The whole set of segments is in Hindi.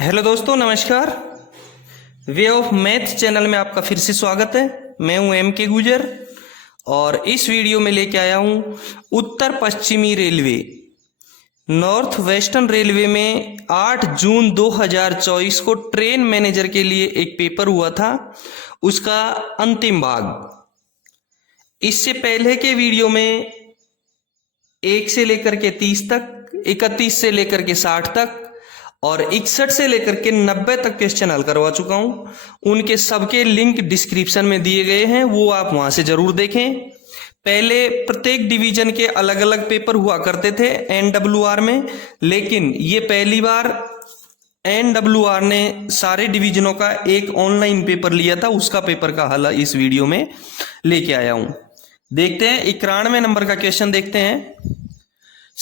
हेलो दोस्तों, नमस्कार। वे ऑफ मैथ चैनल में आपका फिर से स्वागत है। मैं हूं एम के गुजर और इस वीडियो में लेके आया हूं उत्तर पश्चिमी रेलवे नॉर्थ वेस्टर्न रेलवे में 8 जून 2024 को ट्रेन मैनेजर के लिए एक पेपर हुआ था, उसका अंतिम भाग। इससे पहले के वीडियो में 1 से लेकर के 30 तक, 31 से लेकर के 60 तक और 61 से लेकर के 90 तक क्वेश्चन हल करवा चुका हूं। उनके सबके लिंक डिस्क्रिप्शन में दिए गए हैं, वो आप वहां से जरूर देखें। पहले प्रत्येक डिवीजन के अलग अलग पेपर हुआ करते थे एनडब्ल्यूआर में, लेकिन ये पहली बार एनडब्ल्यूआर ने सारे डिवीजनों का एक ऑनलाइन पेपर लिया था। उसका पेपर का हल इस वीडियो में लेके आया हूं। देखते हैं 91 नंबर का क्वेश्चन देखते हैं।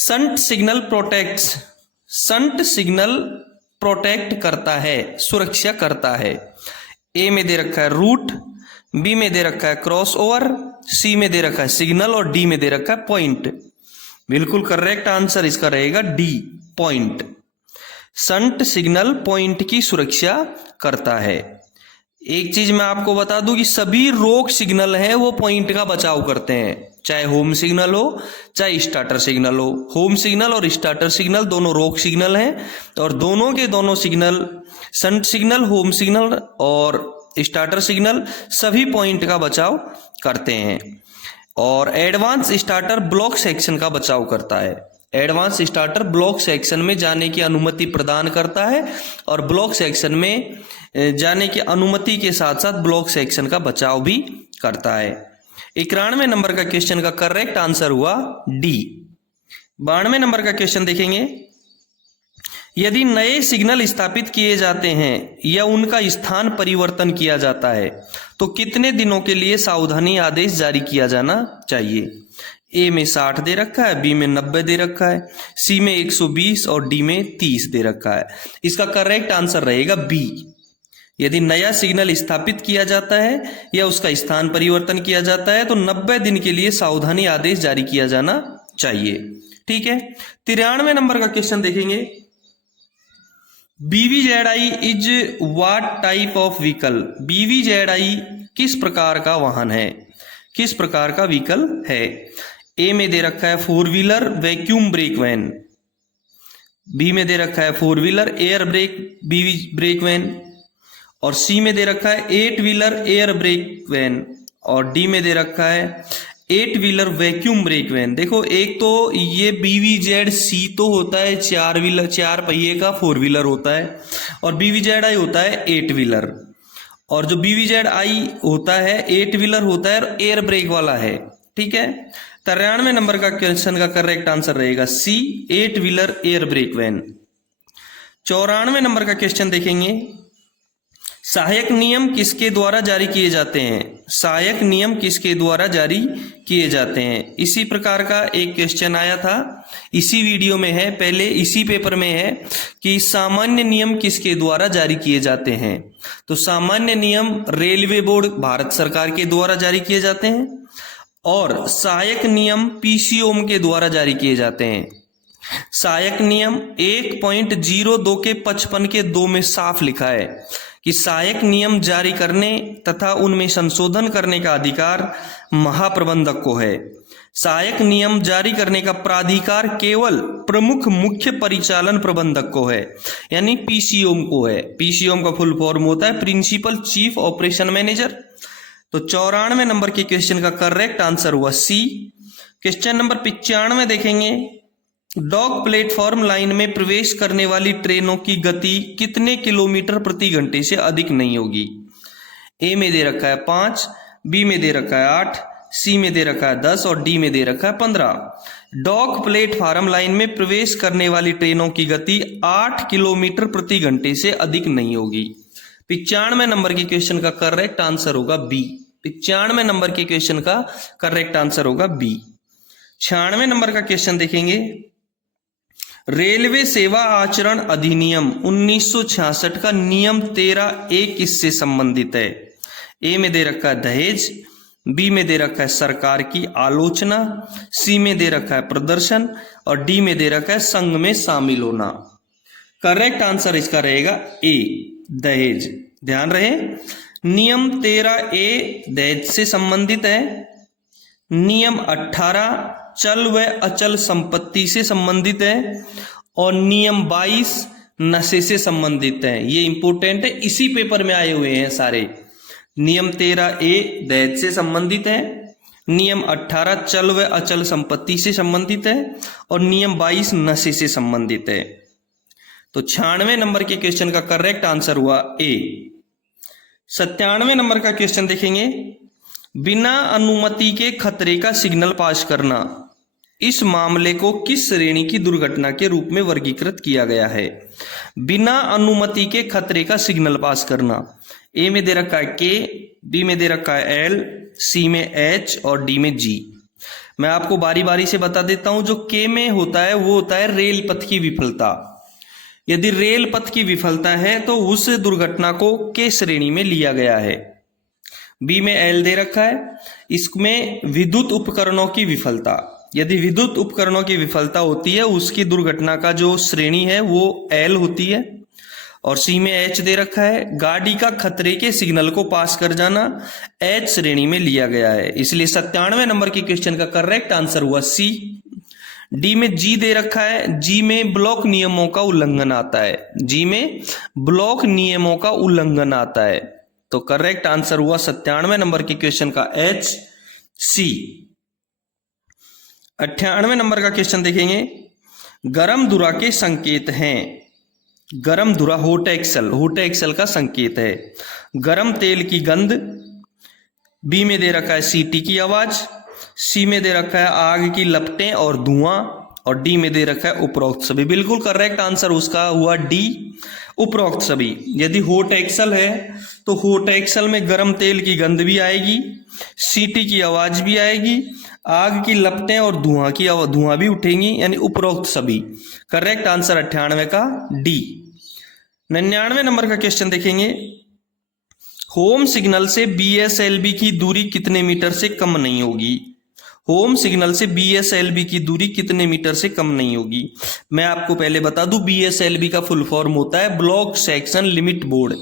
संट सिग्नल प्रोटेक्ट करता है, सुरक्षा करता है। ए में दे रखा है रूट, बी में दे रखा है क्रॉस ओवर, सी में दे रखा है सिग्नल और डी में दे रखा है पॉइंट। बिल्कुल करेक्ट आंसर इसका रहेगा D, point. Shunt signal point की सुरक्षा करता है। एक चीज मैं आपको बता दूं कि सभी रोक सिग्नल हैं वो पॉइंट का बचाव करते हैं, चाहे होम सिग्नल हो चाहे स्टार्टर सिग्नल हो। होम सिग्नल और स्टार्टर सिग्नल दोनों रोक सिग्नल हैं और दोनों के दोनों signal, shunt signal, home signal और स्टार्टर सिग्नल सभी पॉइंट का बचाव करते हैं। और एडवांस स्टार्टर ब्लॉक सेक्शन का बचाव करता है। एडवांस स्टार्टर ब्लॉक सेक्शन में जाने की अनुमति प्रदान करता है और ब्लॉक सेक्शन में जाने की अनुमति के साथ साथ ब्लॉक सेक्शन का बचाव भी करता है। 91 नंबर का क्वेश्चन का करेक्ट आंसर हुआ डी। 92 नंबर का क्वेश्चन देखेंगे। यदि नए सिग्नल स्थापित किए जाते हैं या उनका स्थान परिवर्तन किया जाता है तो कितने दिनों के लिए सावधानी आदेश जारी किया जाना चाहिए? ए में 60 दे रखा है, बी में 90 दे रखा है, सी में 120 और डी में 30 दे रखा है। इसका करेक्ट आंसर रहेगा बी। यदि नया सिग्नल स्थापित किया जाता है या उसका स्थान परिवर्तन किया जाता है तो 90 दिन के लिए सावधानी आदेश जारी किया जाना चाहिए। ठीक है। 93 नंबर का क्वेश्चन देखेंगे। BVZI is what type of vehicle? BVZI किस प्रकार का वाहन है, किस प्रकार का व्हीकल है? ए में दे रखा है 4 wheeler vacuum brake van, B में दे रखा है 4 व्हीलर एयर ब्रेक वैन और सी में दे रखा है 8 व्हीलर एयर ब्रेक वैन और डी में दे रखा है 8 व्हीलर वैक्यूम ब्रेक वैन। देखो, एक तो ये BVZC तो होता है 4 व्हीलर, 4 पहिए का 4 व्हीलर होता है और BVZI होता है 8 व्हीलर। और जो BVZI होता है 8 व्हीलर होता है और एयर ब्रेक वाला है। ठीक है। 93 नंबर का क्वेश्चन का करेक्ट आंसर रहेगा C, 8 wheeler air brake van. 94 number का क्वेश्चन देखेंगे। सहायक नियम किसके द्वारा जारी किए जाते हैं? सहायक नियम किसके द्वारा जारी किए जाते हैं? इसी प्रकार का एक क्वेश्चन आया था, इसी वीडियो में है, पहले इसी पेपर में है कि सामान्य नियम किसके द्वारा जारी किए जाते हैं। तो सामान्य नियम रेलवे बोर्ड भारत सरकार के द्वारा जारी किए जाते हैं और सहायक नियम PCOM के द्वारा जारी किए जाते हैं। सहायक नियम 1.02 के 55 के 2 में साफ लिखा है कि सहायक नियम जारी करने तथा उनमें संशोधन करने का अधिकार महाप्रबंधक को है। सहायक नियम जारी करने का प्राधिकार केवल प्रमुख मुख्य परिचालन प्रबंधक को है, यानी PCOM को है। PCOM का फुल फॉर्म होता है प्रिंसिपल चीफ ऑपरेशन मैनेजर। तो 94 नंबर के क्वेश्चन का करेक्ट आंसर हुआ सी। क्वेश्चन नंबर 95 देखेंगे। डॉक प्लेटफॉर्म लाइन में प्रवेश करने वाली ट्रेनों की गति कितने किलोमीटर प्रति घंटे से अधिक नहीं होगी? ए में दे रखा है 5, बी में दे रखा है 8, सी में दे रखा है 10 और डी में दे रखा है 15। डॉक प्लेटफॉर्म लाइन में प्रवेश करने वाली ट्रेनों की गति 8 किलोमीटर प्रति घंटे से अधिक नहीं होगी। 95 नंबर के क्वेश्चन का करेक्ट आंसर होगा बी। 95 नंबर के क्वेश्चन का करेक्ट आंसर होगा बी। 96 नंबर का क्वेश्चन देखेंगे। रेलवे सेवा आचरण अधिनियम 1966 का नियम 13A किससे संबंधित है? ए में दे रखा है दहेज, बी में दे रखा है सरकार की आलोचना, सी में दे रखा है प्रदर्शन और डी में दे रखा है संघ में शामिल होना। करेक्ट आंसर इसका रहेगा ए, दहेज। ध्यान रहे, नियम 13A दहेज से संबंधित है, नियम 18 चल व अचल संपत्ति से संबंधित है, और नियम 22 नशे से संबंधित है। ये इंपॉर्टेंट है, इसी पेपर में आए हुए हैं सारे। नियम 13A दहेज से संबंधित है, नियम 18 चल व अचल संपत्ति से संबंधित है, और नियम 22 नशे से संबंधित है। तो 96 नंबर के क्वेश्चन का करेक्ट आंसर हुआ ए। 97 नंबर का क्वेश्चन देखेंगे, बिना अनुमति के खतरे का सिग्नल पास करना, इस मामले को किस श्रेणी की दुर्घटना के रूप में वर्गीकृत किया गया है? बिना अनुमति के खतरे का सिग्नल पास करना, ए में दे रखा है के, बी में दे रखा है एल, सी में एच और डी में जी। मैं आपको बारी बारी से बता देता हूं। जो के में होता है वो होता है रेल पथ की विफलता। यदि रेल पथ की विफलता है तो उस दुर्घटना को के श्रेणी में लिया गया है। बी में एल दे रखा है, इसमें विद्युत उपकरणों की विफलता। यदि विद्युत उपकरणों की विफलता होती है उसकी दुर्घटना का जो श्रेणी है वो एल होती है। और सी में एच दे रखा है, गाड़ी का खतरे के सिग्नल को पास कर जाना एच श्रेणी में लिया गया है। इसलिए 97 नंबर की क्वेश्चन का करेक्ट आंसर हुआ सी। डी में जी दे रखा है, जी में ब्लॉक नियमों का उल्लंघन आता है, जी में ब्लॉक नियमों का उल्लंघन आता है। तो करेक्ट आंसर हुआ 97 नंबर की क्वेश्चन का एच सी। 98 नंबर का क्वेश्चन देखेंगे, गरम धुरा के संकेत हैं। गरम धुरा हॉट एक्सल का संकेत है। गरम तेल की गंध, बी में दे रखा है सीटी की आवाज, सी में दे रखा है आग की लपटें और धुआं, और डी में दे रखा है उपरोक्त सभी। बिल्कुल करेक्ट आंसर उसका हुआ डी, उपरोक्त सभी। यदि हॉट एक्सल है तो हॉट एक्सल में गर्म तेल की गंध भी आएगी, सीटी की आवाज भी आएगी, आग की लपटें और धुआं भी उठेंगी, यानी उपरोक्त सभी। करेक्ट आंसर 98 का डी। 99 नंबर का क्वेश्चन देखेंगे, होम सिग्नल से बीएसएलबी की दूरी कितने मीटर से कम नहीं होगी? होम सिग्नल से बीएसएलबी की दूरी कितने मीटर से कम नहीं होगी? मैं आपको पहले बता दूं, बीएसएलबी का फुल फॉर्म होता है ब्लॉक सेक्शन लिमिट बोर्ड।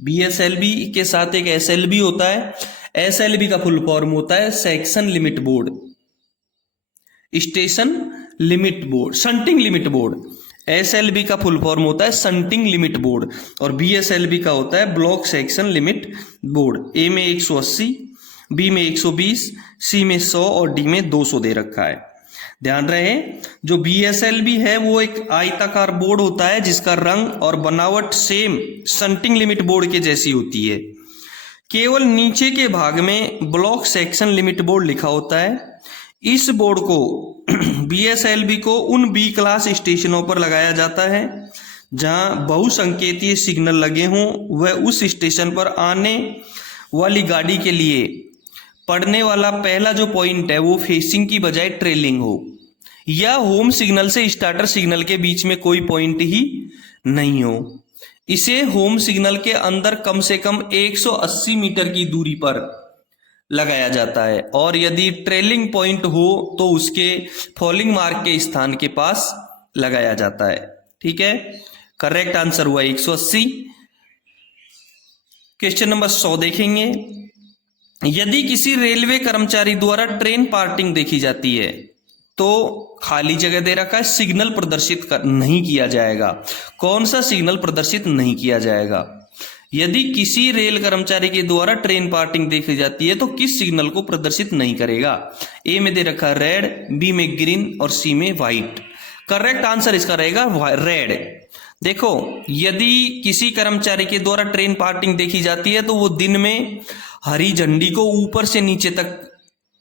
बीएसएलबी के साथ एक एसएलबी होता है, एसएलबी का फुल फॉर्म होता है section limit board, station limit board, shunting limit board. SLB का फुल फॉर्म होता है शंटिंग लिमिट बोर्ड, और बीएसएलबी का होता है ब्लॉक सेक्शन लिमिट बोर्ड। ए में 180, बी में 120, सी में 100 और डी में 200 दे रखा है। ध्यान रहे, जो बीएसएलबी है वो एक आयताकार बोर्ड होता है जिसका रंग और बनावट सेम शंटिंग लिमिट बोर्ड के जैसी होती है। केवल नीचे के भाग में ब्लॉक सेक्शन लिमिट बोर्ड लिखा होता है। इस बोर्ड को बीएसएलबी को उन बी क्लास स्टेशनों पर लगाया जाता है जहां बहुसंकेतीय सिग्नल लगे हों, वह उस स्टेशन पर आने वाली गाड़ी के लिए पड़ने वाला पहला जो पॉइंट है वो फेसिंग की बजाय ट्रेलिंग हो, या होम सिग्नल से स्टार्टर सिग्नल के बीच में कोई पॉइंट ही नहीं हो। इसे होम सिग्नल के अंदर कम से कम 180 मीटर की दूरी पर लगाया जाता है, और यदि ट्रेलिंग पॉइंट हो तो उसके फॉलिंग मार्क के स्थान के पास लगाया जाता है। ठीक है, करेक्ट आंसर हुआ 180। क्वेश्चन नंबर 100 देखेंगे, यदि किसी रेलवे कर्मचारी द्वारा ट्रेन पार्टिंग देखी जाती है तो खाली जगह दे रखा है, सिग्नल प्रदर्शित नहीं किया जाएगा। कौन सा सिग्नल प्रदर्शित नहीं किया जाएगा? यदि किसी रेल कर्मचारी के द्वारा ट्रेन पार्टिंग देखी जाती है तो किस सिग्नल को प्रदर्शित नहीं करेगा? ए में दे रखा है रेड, बी में ग्रीन और सी में व्हाइट। करेक्ट आंसर इसका रहेगा रेड। देखो, यदि किसी कर्मचारी के द्वारा ट्रेन पार्टिंग देखी जाती है तो वो दिन में हरी झंडी को ऊपर से नीचे तक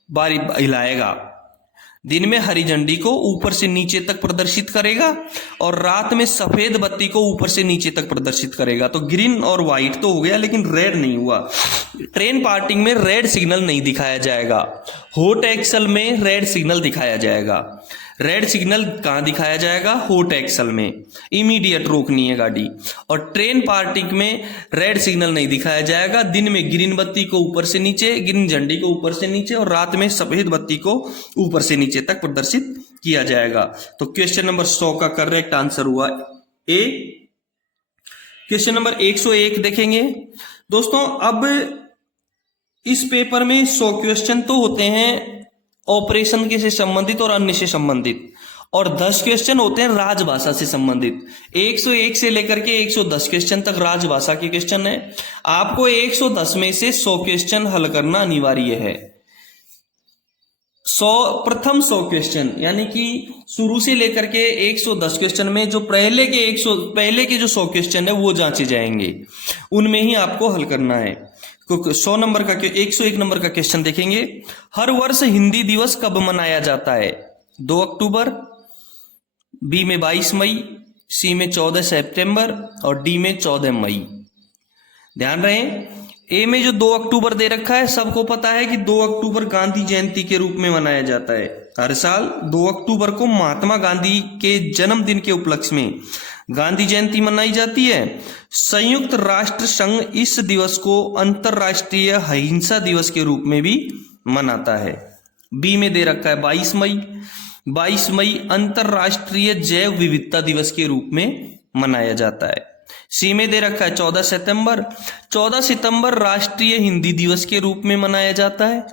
बारी हिलाएगा, दिन में हरी झंडी को ऊपर से नीचे तक प्रदर्शित करेगा, और रात में सफेद बत्ती को ऊपर से नीचे तक प्रदर्शित करेगा। तो ग्रीन और व्हाइट तो हो गया, लेकिन रेड नहीं हुआ। ट्रेन पार्टिंग में रेड सिग्नल नहीं दिखाया जाएगा, हॉट एक्सल में रेड सिग्नल दिखाया जाएगा। रेड सिग्नल कहां दिखाया जाएगा? हॉट एक्सल में, इमीडिएट रोकनी है गाड़ी। और ट्रेन पार्टिंग में रेड सिग्नल नहीं दिखाया जाएगा, दिन में ग्रीन बत्ती को ऊपर से नीचे, ग्रीन झंडी को ऊपर से नीचे, और रात में सफेद बत्ती को ऊपर से नीचे तक प्रदर्शित किया जाएगा। तो क्वेश्चन नंबर 100 का करेक्ट आंसर हुआ ए। क्वेश्चन नंबर 101 देखेंगे दोस्तों। अब इस पेपर में 100 क्वेश्चन तो होते हैं ऑपरेशन के से संबंधित और अन्य से संबंधित, और 10 क्वेश्चन होते हैं राजभाषा से संबंधित। 101 से लेकर के 110 क्वेश्चन तक राजभाषा के क्वेश्चन है। आपको 110 में से 100 क्वेश्चन हल करना अनिवार्य है। प्रथम 100 क्वेश्चन यानी कि शुरू से लेकर के 110 क्वेश्चन में जो पहले के जो 100 क्वेश्चन है वो जांचे जाएंगे, उनमें ही आपको हल करना है। 100 नंबर का 101 नंबर का क्वेश्चन देखेंगे। हर वर्ष हिंदी दिवस कब मनाया जाता है? 2 अक्टूबर, बी में 22 मई, सी में 14 सितंबर और डी में 14 मई। ध्यान रहे, ए में जो 2 अक्टूबर दे रखा है, सबको पता है कि 2 अक्टूबर गांधी जयंती के रूप में मनाया जाता है। हर साल 2 अक्टूबर को महात्मा गांधी के जन्मदिन के उपलक्ष्य में गांधी जयंती मनाई जाती है। संयुक्त राष्ट्र संघ इस दिवस को अंतरराष्ट्रीय अहिंसा दिवस के रूप में भी मनाता है। बी में दे रखा है 22 मई। 22 मई अंतरराष्ट्रीय जैव विविधता दिवस के रूप में मनाया जाता है। सी में दे रखा है 14 सितंबर। 14 सितंबर राष्ट्रीय हिंदी दिवस के रूप में मनाया जाता है।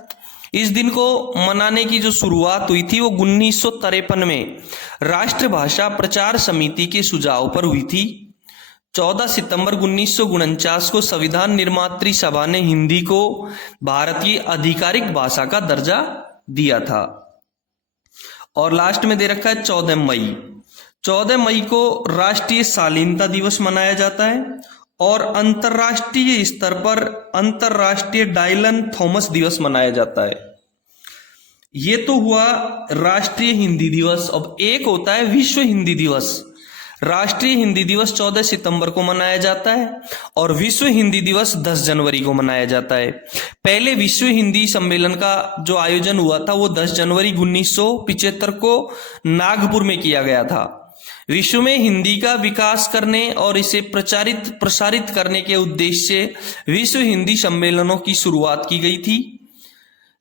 इस दिन को मनाने की जो शुरुआत हुई थी वो 1953 में राष्ट्रभाषा प्रचार समिति के सुझाव पर हुई थी। 14 सितंबर 1949 को संविधान निर्मात्री सभा ने हिंदी को भारतीय आधिकारिक भाषा का दर्जा दिया था। और लास्ट में दे रखा है 14 मई। 14 मई को राष्ट्रीय शालीनता दिवस मनाया जाता है और अंतरराष्ट्रीय स्तर पर अंतरराष्ट्रीय डायलन थॉमस दिवस मनाया जाता है। ये तो हुआ राष्ट्रीय हिंदी दिवस। अब एक होता है विश्व हिंदी दिवस। राष्ट्रीय हिंदी दिवस 14 सितंबर को मनाया जाता है और विश्व हिंदी दिवस 10 जनवरी को मनाया जाता है। पहले विश्व हिंदी सम्मेलन का जो आयोजन हुआ था वो 10 जनवरी 1975 को नागपुर में किया गया था। विश्व में हिंदी का विकास करने और इसे प्रसारित करने के उद्देश्य से विश्व हिंदी सम्मेलनों की शुरुआत की गई थी।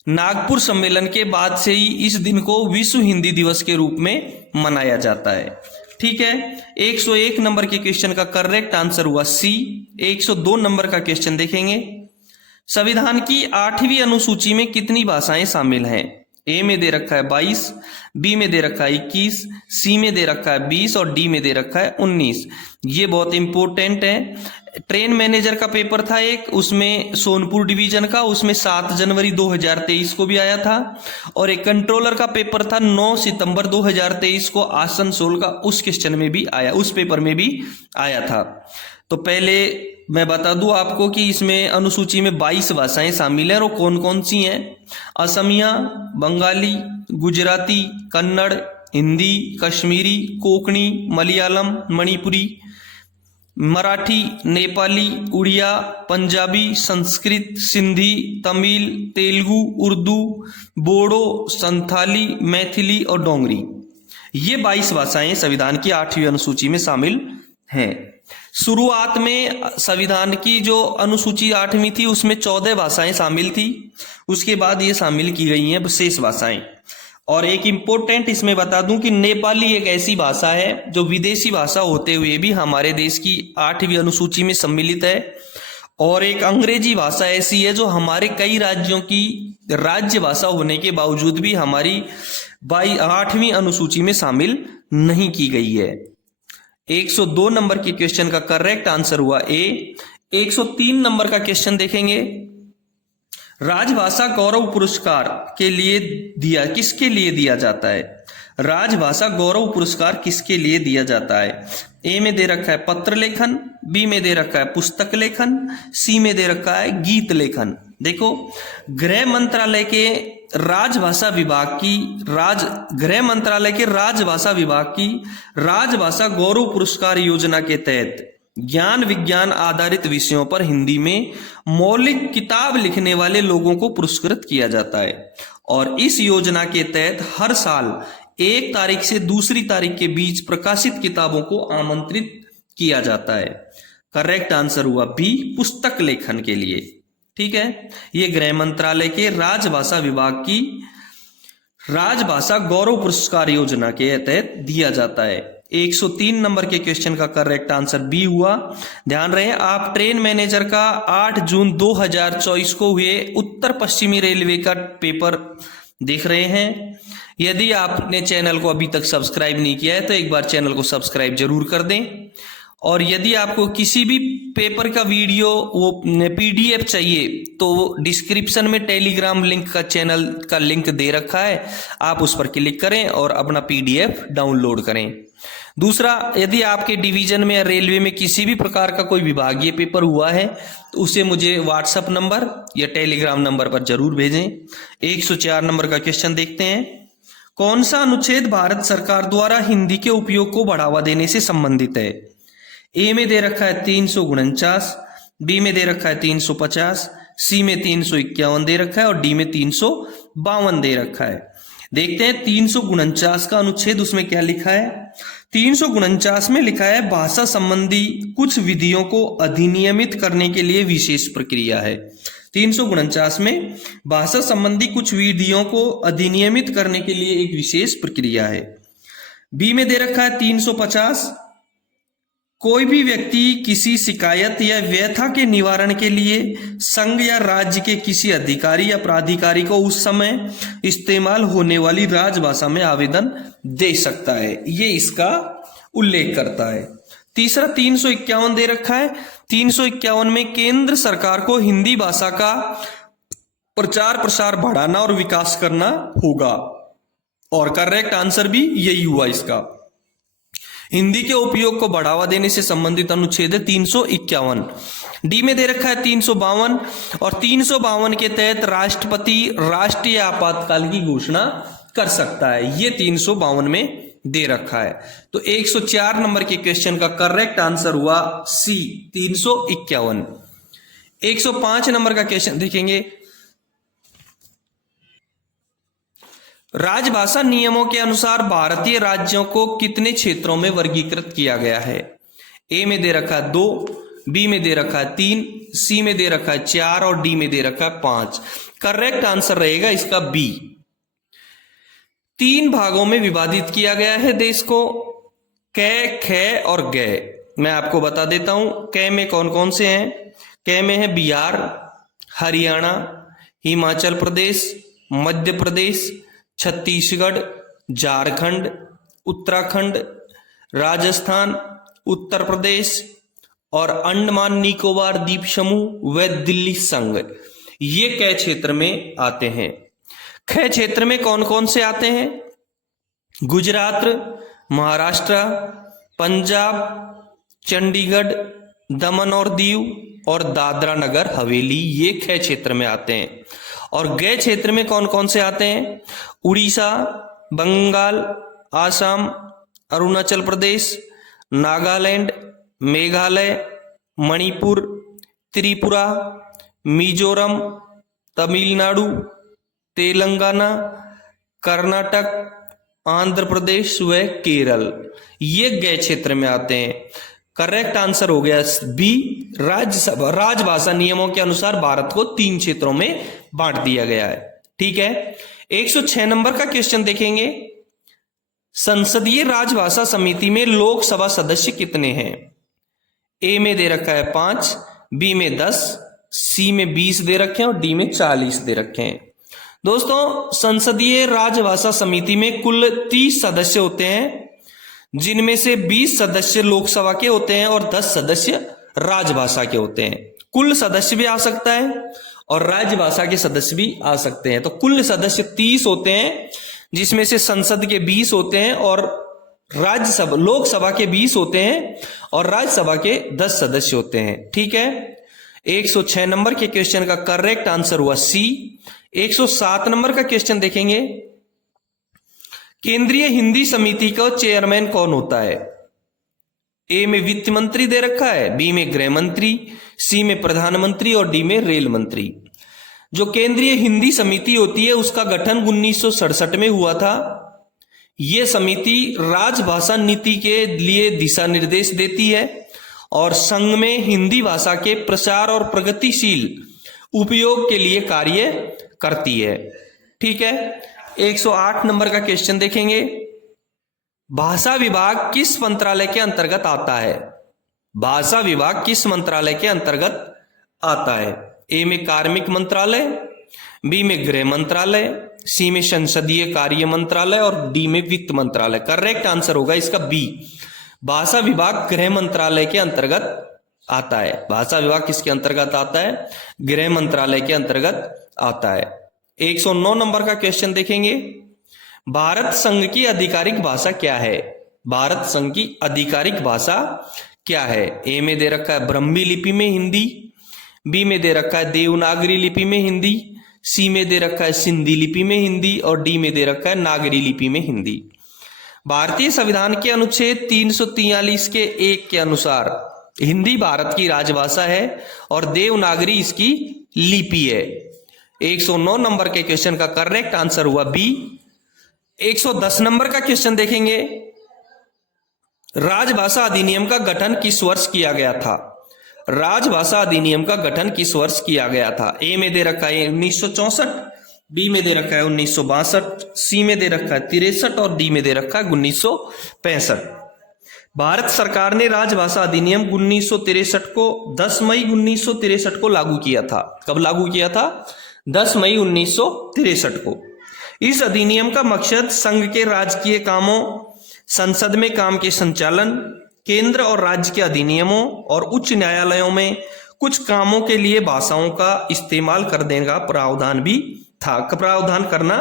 नागपुर सम्मेलन के बाद से ही इस दिन को विश्व हिंदी दिवस के रूप में मनाया जाता है। ठीक है, 101 नंबर के क्वेश्चन का करेक्ट आंसर हुआ सी। 102 नंबर का क्वेश्चन देखेंगे। संविधान की 8वीं अनुसूची में कितनी भाषाएं शामिल हैं? ए में दे रखा है 22, बी में दे रखा है 21, सी में दे रखा है 20 और डी में दे रखा है 19। ये बहुत इंपॉर्टेंट है। ट्रेन मैनेजर का पेपर था एक, उसमें सोनपुर डिवीजन का, उसमें 7 जनवरी 2023 को भी आया था। और एक कंट्रोलर का पेपर था 9 सितंबर 2023 को आसनसोल का, उस क्वेश्चन में भी आया, उस पेपर में भी आया था। तो पहले मैं बता दूं आपको कि इसमें अनुसूची में 22 भाषाएं शामिल हैं और कौन कौन सी हैं। असमिया, बंगाली, गुजराती, कन्नड़, हिंदी, कश्मीरी, कोंकणी, मलयालम, मणिपुरी, मराठी, नेपाली, उड़िया, पंजाबी, संस्कृत, सिंधी, तमिल, तेलुगु, उर्दू, बोडो, संथाली, मैथिली और डोंगरी। ये 22 भाषाएं संविधान की 8वीं अनुसूची में शामिल हैं। शुरुआत में संविधान की जो अनुसूची 8वीं थी उसमें 14 भाषाएं शामिल थी, उसके बाद ये शामिल की गई हैं शेष भाषाएं। और एक इम्पोर्टेंट इसमें बता दूं कि नेपाली एक ऐसी भाषा है जो विदेशी भाषा होते हुए भी हमारे देश की 8वीं अनुसूची में सम्मिलित है। और एक अंग्रेजी भाषा ऐसी है जो हमारे कई राज्यों की राज्य भाषा होने के बावजूद भी हमारी 8वीं अनुसूची में शामिल नहीं की गई है। 102 नंबर के क्वेश्चन का करेक्ट आंसर हुआ ए। 103 नंबर का क्वेश्चन देखेंगे। राजभाषा गौरव पुरस्कार किसके लिए दिया जाता है? राजभाषा गौरव पुरस्कार किसके लिए दिया जाता है? ए में दे रखा है पत्र लेखन, बी में दे रखा है पुस्तक लेखन, सी में दे रखा है गीत लेखन। देखो, गृह मंत्रालय के राजभाषा विभाग की राजभाषा गौरव पुरस्कार योजना के तहत ज्ञान विज्ञान आधारित विषयों पर हिंदी में मौलिक किताब लिखने वाले लोगों को पुरस्कृत किया जाता है। और इस योजना के तहत हर साल 1 तारीख से दूसरी तारीख के बीच प्रकाशित किताबों को आमंत्रित किया जाता है। करेक्ट आंसर हुआ बी, पुस्तक लेखन के लिए। ठीक है, ये गृह मंत्रालय के राजभाषा विभाग की राजभाषा गौरव पुरस्कार योजना के तहत दिया जाता है। 103 नंबर के क्वेश्चन का करेक्ट आंसर बी हुआ। ध्यान रहे, आप ट्रेन मैनेजर का 8 जून 2024 को हुए उत्तर पश्चिमी रेलवे का पेपर देख रहे हैं। यदि आपने चैनल को अभी तक सब्सक्राइब नहीं किया है तो एक बार चैनल को सब्सक्राइब जरूर कर दें। और यदि आपको किसी भी पेपर का वीडियो वो पीडीएफ चाहिए तो डिस्क्रिप्शन में टेलीग्राम लिंक का चैनल का लिंक दे रखा है, आप उस पर क्लिक करें और अपना पीडीएफ डाउनलोड करें। दूसरा, यदि आपके डिवीजन में या रेलवे में किसी भी प्रकार का कोई विभागीय पेपर हुआ है तो उसे मुझे व्हाट्सएप नंबर या टेलीग्राम नंबर पर जरूर भेजें। 104 नंबर का क्वेश्चन देखते हैं। कौन सा अनुच्छेद भारत सरकार द्वारा हिंदी के उपयोग को बढ़ावा देने से संबंधित है? ए में दे रखा है 349, बी में दे रखा है 350, सी में 351 दे रखा है और डी में 352 दे रखा है। देखते हैं 349 का अनुच्छेद, उसमें क्या लिखा है। 349 में लिखा है भाषा संबंधी कुछ विधियों को अधिनियमित करने के लिए विशेष प्रक्रिया है। 349 में भाषा संबंधी कुछ विधियों को अधिनियमित करने के लिए एक विशेष प्रक्रिया है। बी में दे रखा है 350, कोई भी व्यक्ति किसी शिकायत या व्यथा के निवारण के लिए संघ या राज्य के किसी अधिकारी या प्राधिकारी को उस समय इस्तेमाल होने वाली राजभाषा में आवेदन दे सकता है, ये इसका उल्लेख करता है। तीसरा 351 दे रखा है। 351 में केंद्र सरकार को हिंदी भाषा का प्रचार प्रसार बढ़ाना और विकास करना होगा, और करेक्ट आंसर भी यही हुआ इसका। हिंदी के उपयोग को बढ़ावा देने से संबंधित अनुच्छेद है 351। डी में दे रखा है 352, और 352 के तहत राष्ट्रपति राष्ट्रीय आपातकाल की घोषणा कर सकता है, ये 352 में दे रखा है। तो 104 नंबर के क्वेश्चन का करेक्ट आंसर हुआ सी 351। 105 नंबर का क्वेश्चन देखेंगे। राजभाषा नियमों के अनुसार भारतीय राज्यों को कितने क्षेत्रों में वर्गीकृत किया गया है? ए में दे रखा है 2, बी में दे रखा है 3, सी में दे रखा है 4 और डी में दे रखा है 5। करेक्ट आंसर रहेगा इसका बी। 3 भागों में विभाजित किया गया है देश को, कै, खे और गै। मैं आपको बता देता हूं कै में कौन कौन से हैं। कै में है बिहार, हरियाणा, हिमाचल प्रदेश, मध्य प्रदेश, छत्तीसगढ़, झारखंड, उत्तराखंड, राजस्थान, उत्तर प्रदेश और अंडमान निकोबार द्वीप समूह व दिल्ली संघ, ये कै क्षेत्र में आते हैं। ख क्षेत्र में कौन कौन से आते हैं? गुजरात, महाराष्ट्र, पंजाब, चंडीगढ़, दमन और दीव और दादरा नगर हवेली, ये ख क्षेत्र में आते हैं। और गै क्षेत्र में कौन कौन से आते हैं? उड़ीसा, बंगाल, आसाम, अरुणाचल प्रदेश, नागालैंड, मेघालय, मणिपुर, त्रिपुरा, मिजोरम, तमिलनाडु, तेलंगाना, कर्नाटक, आंध्र प्रदेश व केरल, ये गै क्षेत्र में आते हैं। करेक्ट आंसर हो गया बी। राज्यसभा राजभाषा नियमों के अनुसार भारत को 3 क्षेत्रों में बांट दिया गया है। ठीक है, 106 नंबर का क्वेश्चन देखेंगे। संसदीय राजभाषा समिति में लोकसभा सदस्य कितने हैं? ए में दे रखा है 5, बी में 10, सी में 20 दे रखे हैं और डी में 40 दे रखे हैं। दोस्तों, संसदीय राजभाषा समिति में कुल 30 सदस्य होते हैं, जिनमें से 20 सदस्य लोकसभा के होते हैं और 10 सदस्य राजभाषा के होते हैं। कुल सदस्य भी आ सकता है और राजभाषा के सदस्य भी आ सकते हैं। तो कुल सदस्य 30 होते हैं, जिसमें से संसद के 20 होते हैं और राज्यसभा लोकसभा के 20 होते हैं और राज्यसभा के 10 सदस्य होते हैं। ठीक है, 106 नंबर के क्वेश्चन का करेक्ट आंसर हुआ सी। 107 नंबर का क्वेश्चन देखेंगे। केंद्रीय हिंदी समिति का चेयरमैन कौन होता है? ए में वित्त मंत्री दे रखा है, बी में गृह मंत्री, सी में प्रधानमंत्री और डी में रेल मंत्री। जो केंद्रीय हिंदी समिति होती है उसका गठन 1967 में हुआ था। यह समिति राजभाषा नीति के लिए दिशा निर्देश देती है और संघ में हिंदी भाषा के प्रसार और प्रगतिशील उपयोग के लिए कार्य करती है। ठीक है, 108 नंबर का क्वेश्चन देखेंगे। भाषा विभाग किस मंत्रालय के अंतर्गत आता है? भाषा विभाग किस मंत्रालय के अंतर्गत आता है? ए में कार्मिक मंत्रालय, बी में गृह मंत्रालय, सी में संसदीय कार्य मंत्रालय और डी में वित्त मंत्रालय। करेक्ट आंसर होगा इसका बी। भाषा विभाग गृह मंत्रालय के अंतर्गत आता है। भाषा विभाग किसके अंतर्गत आता है? गृह मंत्रालय के अंतर्गत आता है। 109 नंबर का क्वेश्चन देखेंगे। भारत संघ की आधिकारिक भाषा क्या है? भारत संघ की आधिकारिक भाषा क्या है? ए में दे रखा है ब्रह्मी लिपि में हिंदी, बी में दे रखा है देवनागरी लिपि में हिंदी, सी में दे रखा है सिंधी लिपि में हिंदी और डी में दे रखा है नागरी लिपि में हिंदी। भारतीय संविधान के अनुच्छेद 343 के 1 के अनुसार हिंदी भारत की राजभाषा है और देवनागरी इसकी लिपि है। 109 नंबर के क्वेश्चन का करेक्ट आंसर हुआ बी। 110 नंबर का क्वेश्चन देखेंगे। राजभाषा अधिनियम का गठन किस वर्ष किया गया था? राजभाषा अधिनियम का गठन किस वर्ष किया गया था? ए में दे रखा है 1964, बी में दे रखा है 1962, सी में दे रखा है 63 और डी में दे रखा है 1965। भारत सरकार ने राजभाषा अधिनियम 1963 को 10 मई 1963 को लागू किया था। कब लागू किया था? 10 मई 1963 को। इस अधिनियम का मकसद संघ के राजकीय कामों, संसद में काम के संचालन, केंद्र और राज्य के अधिनियमों और उच्च न्यायालयों में कुछ कामों के लिए भाषाओं का इस्तेमाल करने का प्रावधान भी था, प्रावधान करना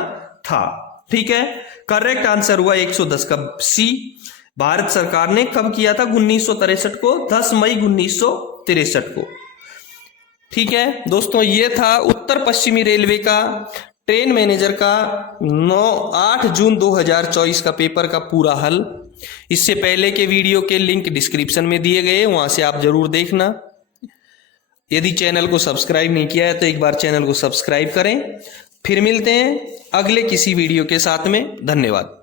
था। ठीक है, करेक्ट आंसर हुआ 110 का सी। भारत सरकार ने कब किया था? 1963 को, 10 मई 1963 को। ठीक है दोस्तों, ये था उत्तर पश्चिमी रेलवे का ट्रेन मैनेजर का 8 जून 2024 का पेपर का पूरा हल। इससे पहले के वीडियो के लिंक डिस्क्रिप्शन में दिए गए, वहां से आप जरूर देखना। यदि चैनल को सब्सक्राइब नहीं किया है तो एक बार चैनल को सब्सक्राइब करें। फिर मिलते हैं अगले किसी वीडियो के साथ में। धन्यवाद।